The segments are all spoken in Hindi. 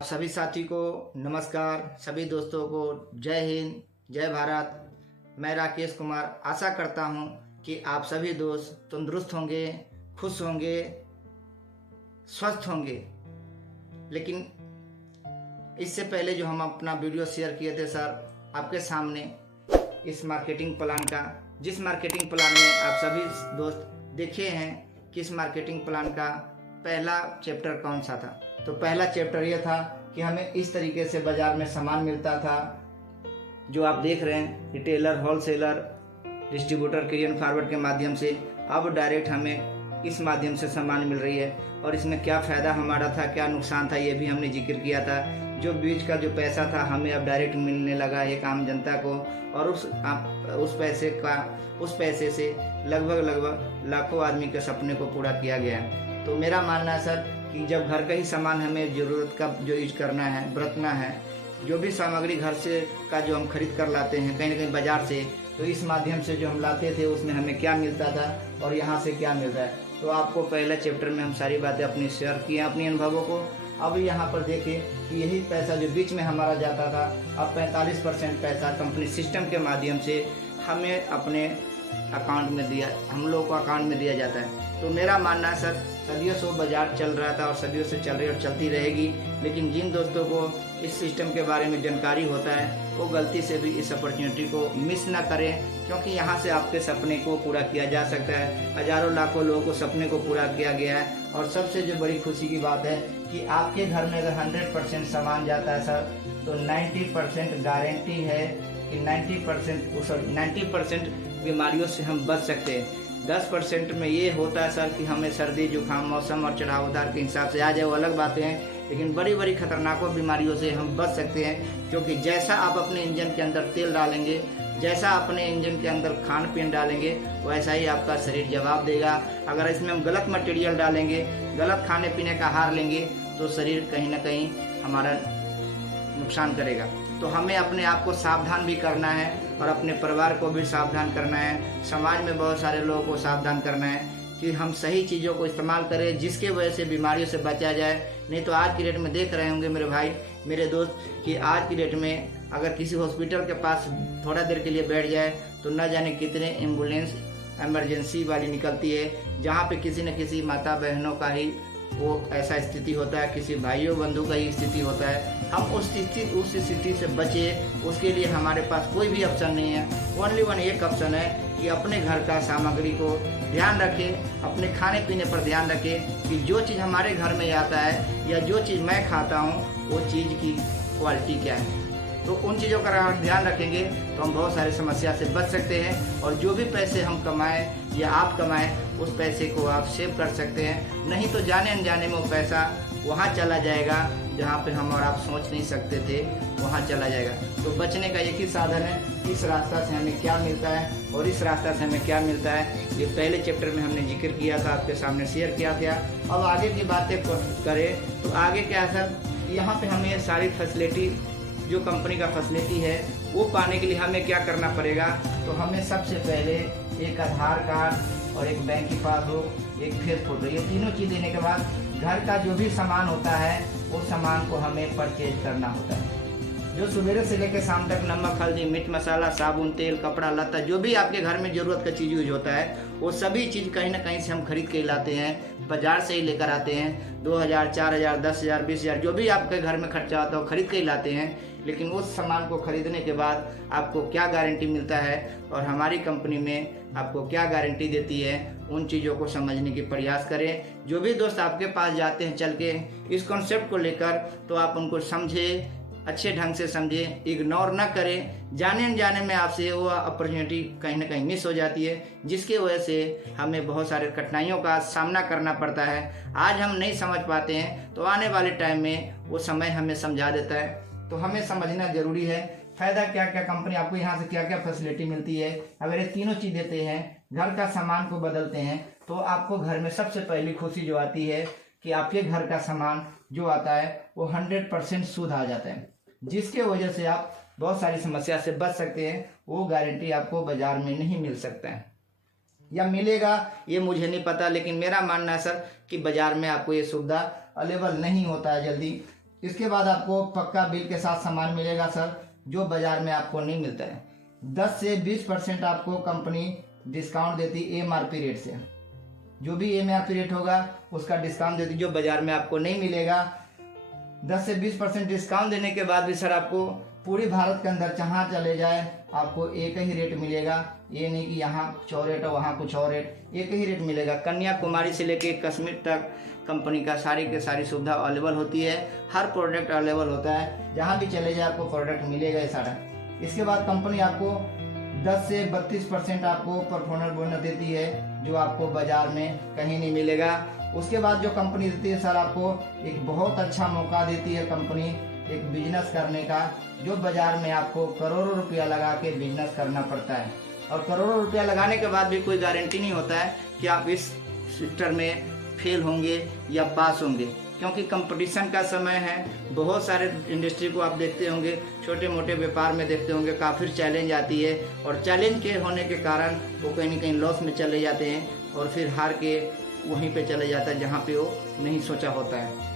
सभी साथी को नमस्कार, सभी दोस्तों को जय हिंद, जय भारत। मैं राकेश कुमार आशा करता हूं कि आप सभी दोस्त तंदुरुस्त होंगे, खुश होंगे, स्वस्थ होंगे। लेकिन इससे पहले जो हम अपना वीडियो शेयर किए थे सर आपके सामने इस मार्केटिंग प्लान का, जिस मार्केटिंग प्लान में आप सभी दोस्त देखे हैं कि इस मार्केटिंग प्लान का पहला चैप्टर कौन सा था। तो पहला चैप्टर यह था कि हमें इस तरीके से बाजार में सामान मिलता था जो आप देख रहे हैं, retailer, wholesaler, distributor, carrier forward के माध्यम से। अब डायरेक्ट हमें इस माध्यम से सामान मिल रही है और इसमें क्या फ़ायदा हमारा था, क्या नुकसान था, ये भी हमने जिक्र किया था। जो बीच का जो पैसा था हमें अब डायरेक्ट मिलने लगा एक आम जनता को, और उस पैसे से लगभग लाखों आदमी के सपने को पूरा किया गया। तो मेरा मानना है सर कि जब घर का ही सामान हमें ज़रूरत का जो यूज करना है, बरतना है, जो भी सामग्री घर से का जो हम खरीद कर लाते हैं कहीं ना कहीं बाजार से, तो इस माध्यम से जो हम लाते थे उसमें हमें क्या मिलता था और यहाँ से क्या मिल रहा है। तो आपको पहले चैप्टर में हम सारी बातें अपनी शेयर किए, अपने अनुभवों को। अब यहाँ पर देखें कि यही पैसा जो बीच में हमारा जाता था, अब 45% पैसा कंपनी सिस्टम के माध्यम से हमें अपने अकाउंट में दिया, हम लोगों को अकाउंट में दिया जाता है। तो मेरा मानना है सर सदियों से बाजार चल रहा था और सदियों से चल रही और चलती रहेगी। लेकिन जिन दोस्तों को इस सिस्टम के बारे में जानकारी होता है वो गलती से भी इस अपॉर्चुनिटी को मिस ना करें, क्योंकि यहाँ से आपके सपने को पूरा किया जा सकता है। हजारों लाखों लोगों को सपने को पूरा किया गया है। और सबसे जो बड़ी खुशी की बात है कि आपके घर में अगर 100% सामान जाता है सर, तो 90% गारंटी है कि 90% बीमारियों से हम बच सकते हैं। 10% में ये होता है सर कि हमें सर्दी जुकाम, मौसम और चढ़ाव उतार के हिसाब से आ जाए, वो अलग बातें हैं। लेकिन बड़ी बड़ी खतरनाकों बीमारियों से हम बच सकते हैं, क्योंकि जैसा आप अपने इंजन के अंदर तेल डालेंगे, जैसा अपने इंजन के अंदर खान पीन डालेंगे, वैसा ही आपका शरीर जवाब देगा। अगर इसमें हम गलत मटेरियल डालेंगे, गलत खाने पीने का आहार लेंगे, तो शरीर कहीं ना कहीं हमारा नुकसान करेगा। तो हमें अपने आप को सावधान भी करना है और अपने परिवार को भी सावधान करना है, समाज में बहुत सारे लोगों को सावधान करना है कि हम सही चीज़ों को इस्तेमाल करें जिसके वजह से बीमारियों से बचा जाए। नहीं तो आज की डेट में देख रहे होंगे मेरे भाई, मेरे दोस्त, कि आज की डेट में अगर किसी हॉस्पिटल के पास थोड़ा देर के लिए बैठ जाए तो न जाने कितने एम्बुलेंस इमरजेंसी वाली निकलती है, जहाँ पे किसी न किसी माता बहनों का ही वो ऐसा स्थिति होता है, किसी भाइयों बंधु का ही स्थिति होता है। हम उस स्थिति से बचे, उसके लिए हमारे पास कोई भी ऑप्शन नहीं है। ओनली वन एक ऑप्शन है कि अपने घर का सामग्री को ध्यान रखें, अपने खाने पीने पर ध्यान रखें कि जो चीज़ हमारे घर में आता है या जो चीज़ मैं खाता हूँ वो चीज़ की क्वालिटी क्या है। तो उन चीज़ों का अगर ध्यान रखेंगे तो हम बहुत सारी समस्या से बच सकते हैं। और जो भी पैसे हम कमाएं या आप कमाएं, उस पैसे को आप सेव कर सकते हैं। नहीं तो जाने अनजाने में वो पैसा वहाँ चला जाएगा जहाँ पे हम और आप सोच नहीं सकते थे, वहाँ चला जाएगा। तो बचने का एक ही साधन है, इस रास्ता से हमें क्या मिलता है और इस रास्ता से हमें क्या मिलता है, ये पहले चैप्टर में हमने जिक्र किया था, आपके सामने शेयर किया था। अब आगे की बातें करें तो आगे क्या है सर, यहाँ पे हमें सारी फैसिलिटी, जो कंपनी का फैसिलिटी है वो पाने के लिए हमें क्या करना पड़ेगा। तो हमें सबसे पहले एक आधार कार्ड और एक बैंक की पासबुक, एक फेस फोटो, ये तीनों चीज़ देने के बाद घर का जो भी सामान होता है वो सामान को हमें परचेज करना होता है। जो सवेरे से लेकर शाम तक नमक, हल्दी, मिर्च मसाला, साबुन, तेल, कपड़ा लत्ता, जो भी आपके घर में ज़रूरत का चीज़ यूज होता है वो सभी चीज़ कहीं ना कहीं से हम खरीद के लाते हैं, बाजार से ही लेकर आते हैं। 2000, 4000, 10,000, 20,000 जो भी आपके घर में खर्चा होता है वो खरीद के ही लाते हैं। लेकिन उस सामान को खरीदने के बाद आपको क्या गारंटी मिलता है और हमारी कंपनी में आपको क्या गारंटी देती है, उन चीज़ों को समझने की प्रयास करें। जो भी दोस्त आपके पास जाते हैं चल के इस कॉन्सेप्ट को लेकर, तो आप उनको समझें, अच्छे ढंग से समझें, इग्नोर ना करें। जाने अनजाने में आपसे वो अपॉर्चुनिटी कहीं ना कहीं मिस हो जाती है, जिसकी वजह से हमें बहुत सारे कठिनाइयों का सामना करना पड़ता है। आज हम नहीं समझ पाते हैं तो आने वाले टाइम में वो समय हमें समझा देता है। तो हमें समझना जरूरी है फ़ायदा क्या क्या, कंपनी आपको यहाँ से क्या क्या फैसिलिटी मिलती है। अगर ये तीनों चीज़ देते हैं, घर का सामान को बदलते हैं, तो आपको घर में सबसे पहली खुशी जो आती है कि आपके घर का सामान जो आता है वो 100% शुद्ध आ जाता है, जिसके वजह से आप बहुत सारी समस्या से बच सकते हैं। वो गारंटी आपको बाजार में नहीं मिल सकता है, या मिलेगा ये मुझे नहीं पता, लेकिन मेरा मानना है सर कि बाजार में आपको ये सुविधा अवेलेबल नहीं होता है जल्दी। इसके बाद आपको पक्का बिल के साथ सामान मिलेगा सर, जो बाजार में आपको नहीं मिलता है। 10 से 20% आपको कंपनी डिस्काउंट देती MRP रेट से। जो भी MRP रेट होगा उसका डिस्काउंट देती, जो बाजार में आपको नहीं मिलेगा। 10 से 20% डिस्काउंट देने के बाद भी सर आपको पूरी भारत के अंदर जहाँ चले जाए आपको एक ही रेट मिलेगा। ये नहीं कि यहाँ कुछ और रेट है वहाँ कुछ और रेट, एक ही रेट मिलेगा। कन्याकुमारी से लेके कश्मीर तक कंपनी का सारी के सारी सुविधा अवेलेबल होती है, हर प्रोडक्ट अवेलेबल होता है, जहाँ भी चले जाए आपको प्रोडक्ट मिलेगा ये सारा। इसके बाद कंपनी आपको 10 से 32% आपको परफॉर्मेंस बोनस देती है, जो आपको बाजार में कहीं नहीं मिलेगा। उसके बाद जो कंपनी देती है सर आपको एक बहुत अच्छा मौका देती है कंपनी एक बिजनेस करने का, जो बाजार में आपको करोड़ों रुपया लगा के बिजनेस करना पड़ता है। और करोड़ों रुपया लगाने के बाद भी कोई गारंटी नहीं होता है कि आप इस सेक्टर में फेल होंगे या पास होंगे, क्योंकि कंपटीशन का समय है। बहुत सारे इंडस्ट्री को आप देखते होंगे, छोटे मोटे व्यापार में देखते होंगे, काफ़ी चैलेंज आती है और चैलेंज के होने के कारण वो कहीं ना कहीं लॉस में चले जाते हैं और फिर हार के वहीं पे चले जाता है जहाँ पे वो नहीं सोचा होता है।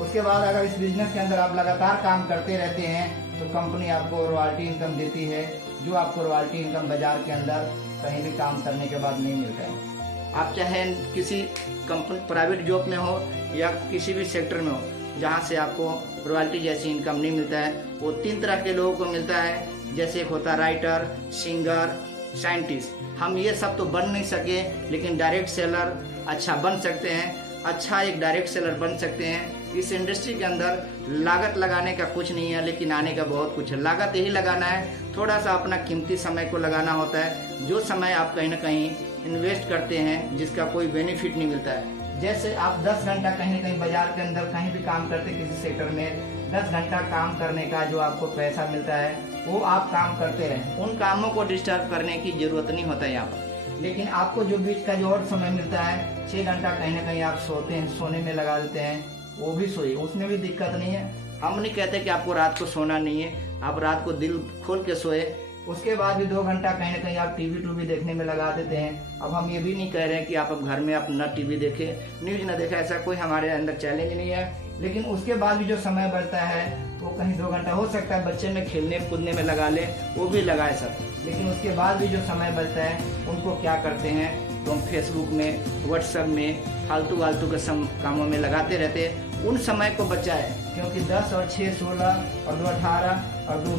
उसके बाद अगर इस बिजनेस के अंदर आप लगातार काम करते रहते हैं तो कंपनी आपको रॉयल्टी इनकम देती है, जो आपको रॉयल्टी इनकम बाजार के अंदर कहीं भी काम करने के बाद नहीं मिलता है। आप चाहे किसी कंपनी प्राइवेट जॉब में हो या किसी भी सेक्टर में हो, जहाँ से आपको रॉयल्टी जैसी इनकम नहीं मिलता है, वो 3 तरह के लोगों को मिलता है। जैसे एक होता है राइटर, सिंगर, साइंटिस्ट। हम ये सब तो बन नहीं सके, लेकिन डायरेक्ट सेलर अच्छा बन सकते हैं, अच्छा एक डायरेक्ट सेलर बन सकते हैं। इस इंडस्ट्री के अंदर लागत लगाने का कुछ नहीं है, लेकिन आने का बहुत कुछ है। लागत यही लगाना है, थोड़ा सा अपना कीमती समय को लगाना होता है, जो समय आप कहीं ना कहीं इन्वेस्ट करते हैं जिसका कोई बेनिफिट नहीं मिलता है। जैसे आप 10 घंटा कहीं ना कहीं बाजार के अंदर कहीं भी काम करते हैं किसी सेक्टर में, 10 घंटा काम करने का जो आपको पैसा मिलता है वो आप काम करते रहें, उन कामों को डिस्टर्ब करने की जरूरत नहीं होता है यहाँ पर। लेकिन आपको जो बीच का जो और समय मिलता है, 6 घंटा कहीं ना कहीं आप सोते हैं, सोने में लगा देते हैं, वो भी सोइए, उसमें भी दिक्कत नहीं है। हम नहीं कहते कि आपको रात को सोना नहीं है, आप रात को दिल खोल के सोए। उसके बाद भी 2 घंटा कहीं ना कहीं आप टीवी टूवी देखने में लगा देते हैं। अब हम ये भी नहीं कह रहे हैं कि आप अब घर में आप न टीवी देखें, न्यूज न देखें, ऐसा कोई हमारे अंदर चैलेंज नहीं है। लेकिन उसके बाद भी जो समय बचता है वो कहीं 2 घंटा हो सकता है बच्चे में खेलने कूदने में लगा ले, वो भी लगाए सब। लेकिन उसके बाद भी जो समय बचता है उनको क्या करते हैं, तो हम फेसबुक में, व्हाट्सएप में फालतू वालतू के कामों में लगाते रहते हैं। उन समय को बचाए, क्योंकि 10 और 6 16 और 2 18 और 2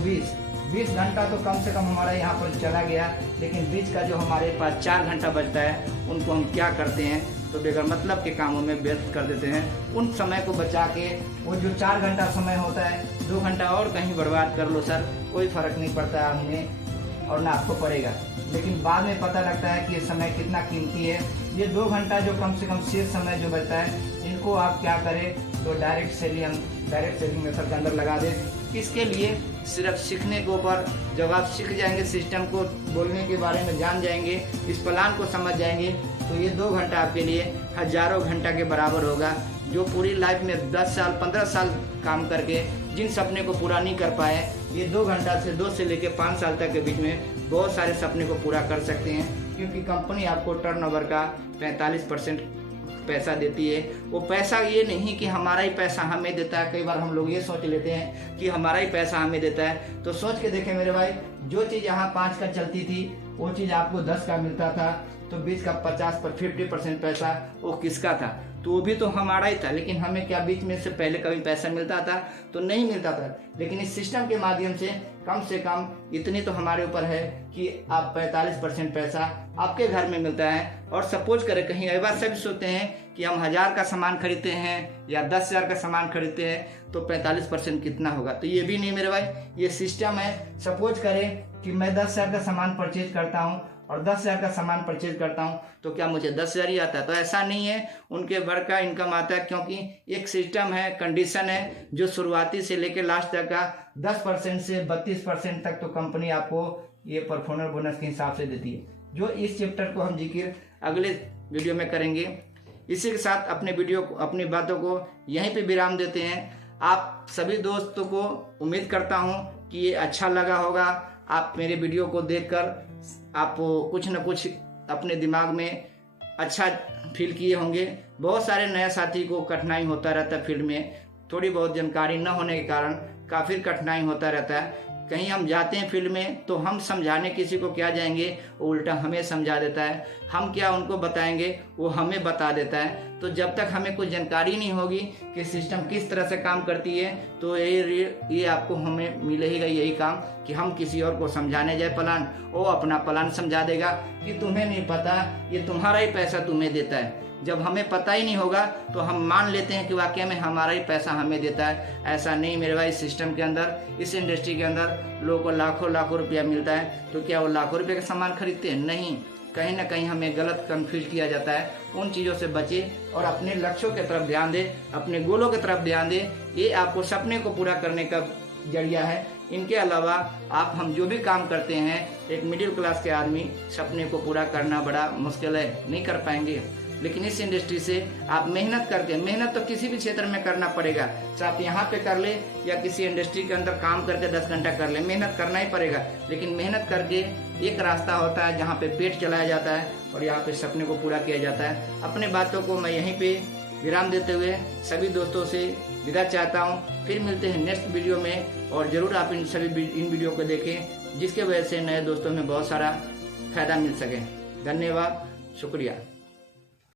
20 घंटा तो कम से कम हमारा यहाँ पर चला गया। लेकिन बीच का जो हमारे पास 4 घंटा बचता है उनको हम क्या करते हैं, तो बेगर मतलब के कामों में व्यस्त कर देते हैं। उन समय को बचा के वो जो 4 घंटा समय होता है, 2 घंटा और कहीं बर्बाद कर लो सर, कोई फर्क नहीं पड़ता है हमें और ना आपको पड़ेगा। लेकिन बाद में पता लगता है कि ये समय कितना कीमती है। ये 2 घंटा जो कम से कम शेष समय जो बचता है, इनको आप क्या करें, तो डायरेक्ट सेलिंग मेथड के अंदर लगा दें। किसके लिए, सिर्फ सीखने के ऊपर। जब आप सीख जाएंगे, सिस्टम को बोलने के बारे में जान जाएंगे, इस प्लान को समझ जाएंगे, तो ये 2 घंटा आपके लिए हजारों घंटा के बराबर होगा। जो पूरी लाइफ में 10 साल 15 साल काम करके जिन सपने को पूरा नहीं कर पाए, ये 2 घंटा से 2 से लेकर 5 साल तक के बीच में बहुत सारे सपने को पूरा कर सकते हैं। क्योंकि कंपनी आपको टर्नओवर का 45% पैसा देती है। वो पैसा ये नहीं कि हमारा ही पैसा हमें देता है। कई बार हम लोग ये सोच लेते हैं कि हमारा ही पैसा हमें देता है, तो सोच के देखें मेरे भाई, जो चीज़ यहाँ 5 का चलती थी वो चीज़ आपको 10 का मिलता था, तो 20 का 50% पैसा वो किसका था, तो वो भी तो हमारा ही था। लेकिन हमें क्या बीच में से पहले कभी पैसा मिलता था, तो नहीं मिलता था। लेकिन इस सिस्टम के माध्यम से कम इतनी तो हमारे ऊपर है कि आप 45% पैसा आपके घर में मिलता है। और सपोज करें कहीं एक बार सभी सोचते हैं कि हम 1000 का सामान खरीदते हैं या 10,000 का सामान खरीदते हैं, तो 45% कितना होगा, तो ये भी नहीं मेरे भाई, ये सिस्टम है। सपोज करें कि मैं 10,000 का सामान परचेज करता हूँ और 10,000 का सामान परचेज करता हूँ, तो क्या मुझे 10,000 ही आता है, तो ऐसा नहीं है। उनके वर्क का इनकम आता है, क्योंकि एक सिस्टम है, कंडीशन है, जो शुरुआती से लेकर लास्ट तक का 10% से 32% तक तो कंपनी आपको ये परफॉर्मेंस बोनस के हिसाब से देती है। जो इस चैप्टर को हम जिक्र अगले वीडियो में करेंगे। इसी के साथ अपनी बातों को यहीं पे विराम देते हैं। आप सभी दोस्तों को उम्मीद करता हूँ कि ये अच्छा लगा होगा। आप मेरे वीडियो को देखकर आप कुछ न कुछ अपने दिमाग में अच्छा फील किए होंगे। बहुत सारे नए साथी को कठिनाई होता रहता है फील्ड में, थोड़ी बहुत जानकारी न होने के कारण काफ़ी कठिनाई होता रहता है। कहीं हम जाते हैं फील्ड में तो हम समझाने किसी को क्या जाएंगे, वो उल्टा हमें समझा देता है। हम क्या उनको बताएंगे, वो हमें बता देता है। तो जब तक हमें कुछ जानकारी नहीं होगी कि सिस्टम किस तरह से काम करती है, तो ये आपको हमें मिलेगा यही काम कि हम किसी और को समझाने जाए प्लान, वो अपना प्लान समझा देगा कि तुम्हें नहीं पता, ये तुम्हारा ही पैसा तुम्हें देता है। जब हमें पता ही नहीं होगा तो हम मान लेते हैं कि वाकई में हमारा ही पैसा हमें देता है। ऐसा नहीं मेरे भाई, सिस्टम के अंदर, इस इंडस्ट्री के अंदर लोगों को लाखों लाखों रुपया मिलता है। तो क्या वो लाखों रुपये का सामान खरीदते हैं? नहीं, कहीं ना कहीं हमें गलत कंफ्यूज किया जाता है। उन चीज़ों से बचे और अपने लक्ष्यों की तरफ ध्यान दे, अपने गोलों की तरफ ध्यान दे। ये आपको सपने को पूरा करने का जरिया है। इनके अलावा हम जो भी काम करते हैं, एक मिडिल क्लास के आदमी सपने को पूरा करना बड़ा मुश्किल है, नहीं कर पाएंगे। लेकिन इस इंडस्ट्री से आप मेहनत करके, मेहनत तो किसी भी क्षेत्र में करना पड़ेगा, चाहे आप यहाँ पे कर ले या किसी इंडस्ट्री के अंदर काम करके 10 घंटा कर ले, मेहनत करना ही पड़ेगा। लेकिन मेहनत करके एक रास्ता होता है जहाँ पे पेट चलाया जाता है और यहाँ पे सपने को पूरा किया जाता है। अपने बातों को मैं यहीं पे विराम देते हुए सभी दोस्तों से विदा चाहता हूँ। फिर मिलते हैं नेक्स्ट वीडियो में, और ज़रूर आप इन वीडियो को देखें, जिसके वजह से नए दोस्तों में बहुत सारा फायदा मिल सके। धन्यवाद, शुक्रिया।